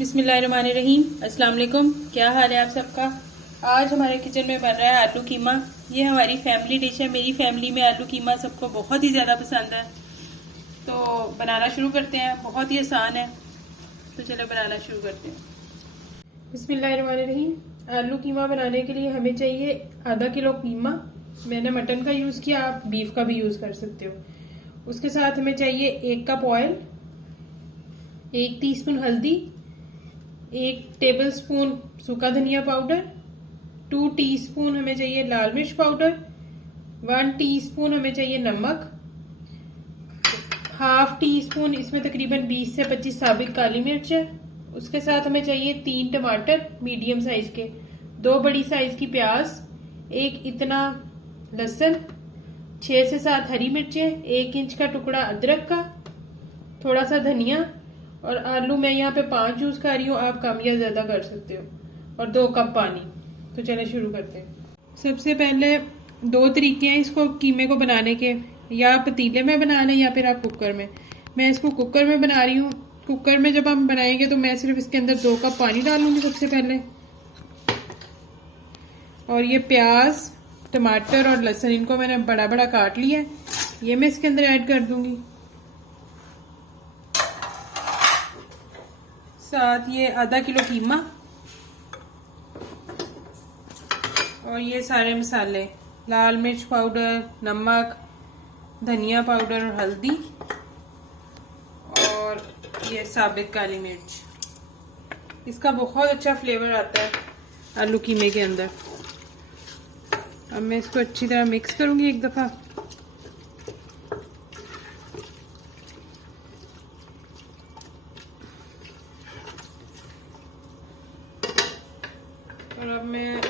बिस्मिल्लाहिर्रहमानिर्रहीम। अस्सलाम वालेकुम। क्या हाल है आप सबका। आज हमारे किचन में बन रहा है आलू कीमा। ये हमारी फैमिली डिश है। मेरी फैमिली में आलू कीमा सबको बहुत ही ज़्यादा पसंद है। तो बनाना शुरू करते हैं। बहुत ही आसान है, तो चलो बनाना शुरू करते हैं। बिस्मिल्लाहिर्रहमानिर्रहीम। आलू कीमा बनाने के लिए हमें चाहिए आधा किलो कीमा। मैंने मटन का यूज़ किया, आप बीफ का भी यूज़ कर सकते हो। उसके साथ हमें चाहिए 1 कप ऑयल, 1 टीस्पून हल्दी, 1 टेबलस्पून सूखा धनिया पाउडर, 2 टीस्पून हमें चाहिए लाल मिर्च पाउडर, 1 टीस्पून हमें चाहिए नमक, हाफ टी स्पून इसमें तकरीबन 20 से 25 साबित काली मिर्च है। उसके साथ हमें चाहिए 3 टमाटर मीडियम साइज के, 2 बड़ी साइज की प्याज, 1 इतना लहसुन, 6 से 7 हरी मिर्चें, 1 इंच का टुकड़ा अदरक का, थोड़ा सा धनिया, और आलू मैं यहाँ पे 5 यूज कर रही हूँ, आप कम या ज्यादा कर सकते हो, और 2 कप पानी। तो चले शुरू करते हैं। सबसे पहले 2 तरीके हैं इसको कीमे को बनाने के, या पतीले में बना लें या फिर आप कुकर में। मैं इसको कुकर में बना रही हूँ। कुकर में जब हम बनाएंगे तो मैं सिर्फ इसके अंदर 2 कप पानी डालूंगी सबसे पहले, और ये प्याज, टमाटर और लहसुन इनको मैंने बड़ा बड़ा काट लिया है, ये मैं इसके अंदर ऐड कर दूंगी। साथ ये आधा किलो कीमा, और ये सारे मसाले, लाल मिर्च पाउडर, नमक, धनिया पाउडर और हल्दी, और ये साबित काली मिर्च। इसका बहुत अच्छा फ्लेवर आता है आलू कीमे के अंदर। अब मैं इसको अच्छी तरह मिक्स करूंगी एक दफा। और अब मैं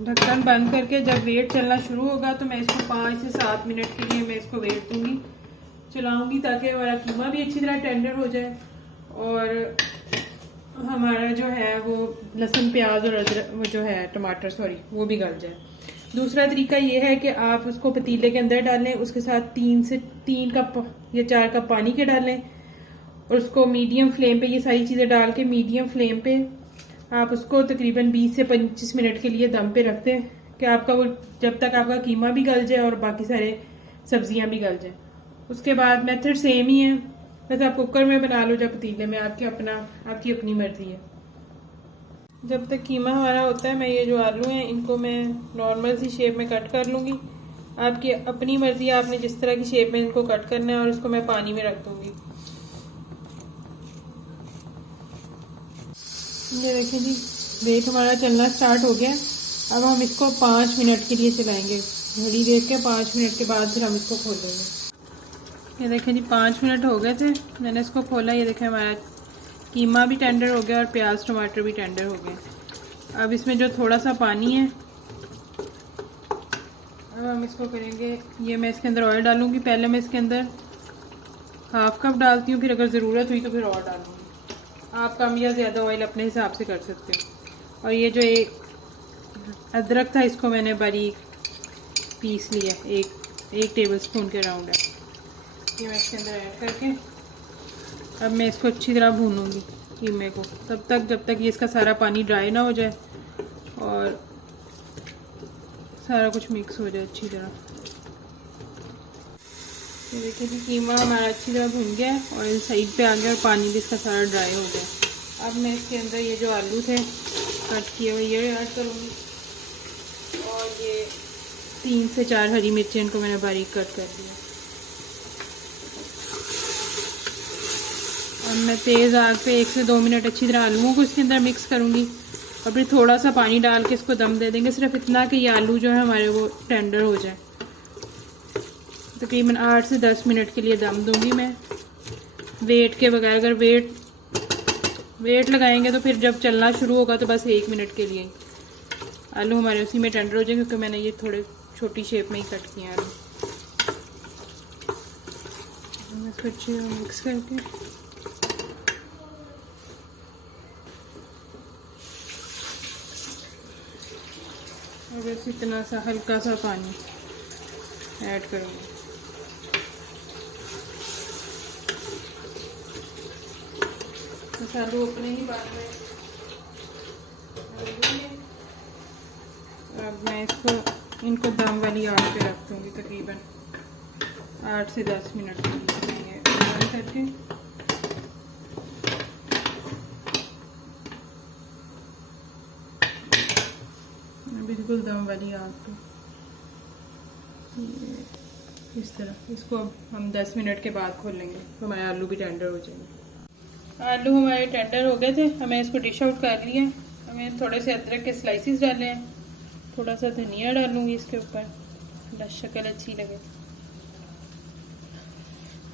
ढक्कन बंद करके जब वेट चलना शुरू होगा तो मैं इसको 5 से 7 मिनट के लिए मैं इसको वेट दूंगी, चलाऊंगी, ताकि हमारा कीमा भी अच्छी तरह टेंडर हो जाए और हमारा जो है वो लहसुन प्याज और अदरक, वो जो है टमाटर वो भी गल जाए। दूसरा तरीका ये है कि आप उसको पतीले के अंदर डालें, उसके साथ 3 कप या 4 कप पानी के डालें, और उसको मीडियम फ्लेम पे ये सारी चीज़ें डाल के मीडियम फ्लेम पे आप उसको तकरीबन 20 से 25 मिनट के लिए दम पे रखते हैं कि आपका वो जब तक आपका कीमा भी गल जाए और बाकी सारे सब्जियां भी गल जाए। उसके बाद मेथड सेम ही है, बस आप कुकर में बना लो या पतीले में, आपकी अपनी मर्जी है। जब तक कीमा हमारा होता है मैं ये जो आलू हैं इनको मैं नॉर्मल सी शेप में कट कर लूँगी। आपकी अपनी मर्जी है, आपने जिस तरह की शेप में इनको कट करना है, और इसको मैं पानी में रख दूँगी। ये देखें जी, वेट हमारा चलना स्टार्ट हो गया। अब हम इसको 5 मिनट के लिए चलाएंगे, घड़ी देख के 5 मिनट के बाद फिर हम इसको खोलेंगे। ये देखें जी, 5 मिनट हो गए थे, मैंने इसको खोला। ये देखें हमारा कीमा भी टेंडर हो गया और प्याज टमाटर भी टेंडर हो गए। अब इसमें जो थोड़ा सा पानी है, अब हम इसको करेंगे, ये मैं इसके अंदर ऑयल डालूंगी। पहले मैं इसके अंदर हाफ कप डालती हूँ, फिर अगर ज़रूरत हुई तो फिर और डालूंगी। आप कम या ज़्यादा ऑयल अपने हिसाब से कर सकते हो। और ये जो एक अदरक था इसको मैंने बारीक पीस लिया, एक टेबल स्पून के राउंड है, ये मैं इसके अंदर ऐड करके अब मैं इसको अच्छी तरह भूनूंगी कीमे को, तब तक जब तक ये इसका सारा पानी ड्राई ना हो जाए और सारा कुछ मिक्स हो जाए अच्छी तरह। तो देखिए जी, कीमा हमारा अच्छी तरह भून गया है, ऑयल साइड पे आ गया और पानी भी इसका सारा ड्राई हो गया। अब मैं इसके अंदर ये जो आलू थे कट किए हुए ये ऐड करूँगी, और ये 3 से 4 हरी मिर्चें इनको मैंने बारीक कट कर दिया। अब मैं तेज़ आग पे 1 से 2 मिनट अच्छी तरह आलूओं को इसके अंदर मिक्स करूँगी, और फिर थोड़ा सा पानी डाल के इसको दम दे देंगे, सिर्फ इतना कि ये आलू जो है हमारे वो टेंडर हो जाए। तकरीबन 8 से 10 मिनट के लिए दम दूंगी मैं, वेट के बगैर। अगर वेट लगाएंगे तो फिर जब चलना शुरू होगा तो बस 1 मिनट के लिए आलू हमारे उसी में टेंडर हो जाएंगे, क्योंकि मैंने ये थोड़े छोटी शेप में ही कट किए आलू। इसको अच्छे मिक्स करके और बस इतना सा हल्का सा पानी ऐड करूँगी। बस आलू अपने ही बन गए। अब मैं इनको दम वाली आग पे रख दूँगी तकरीबन 8 से 10 मिनट के लिए बंद करके। बिल्कुल दम वाली आग पे इस तरह इसको अब हम 10 मिनट के बाद खोलेंगे तो हमारे आलू भी टेंडर हो जाएंगे। आलू हमारे टेंडर हो गए थे, हमें इसको डिश आउट कर लिया। हमें थोड़े से अदरक के स्लाइसिस डाले हैं, थोड़ा सा धनिया डालूंगी इसके ऊपर, शक्ल अच्छी लगे।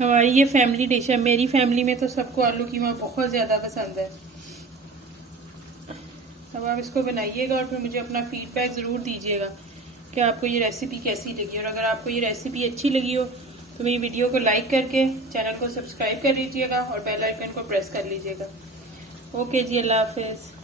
हमारी ये फैमिली डिश है, मेरी फैमिली में तो सबको आलू कीमा बहुत ज़्यादा पसंद है। अब आप इसको बनाइएगा और फिर मुझे अपना फीडबैक ज़रूर दीजिएगा कि आपको ये रेसिपी कैसी लगी। और अगर आपको ये रेसिपी अच्छी लगी हो तो मेरी वीडियो को लाइक करके चैनल को सब्सक्राइब कर लीजिएगा और बेल आइकन को प्रेस कर लीजिएगा। ओके जी, अल्लाह हाफिज़।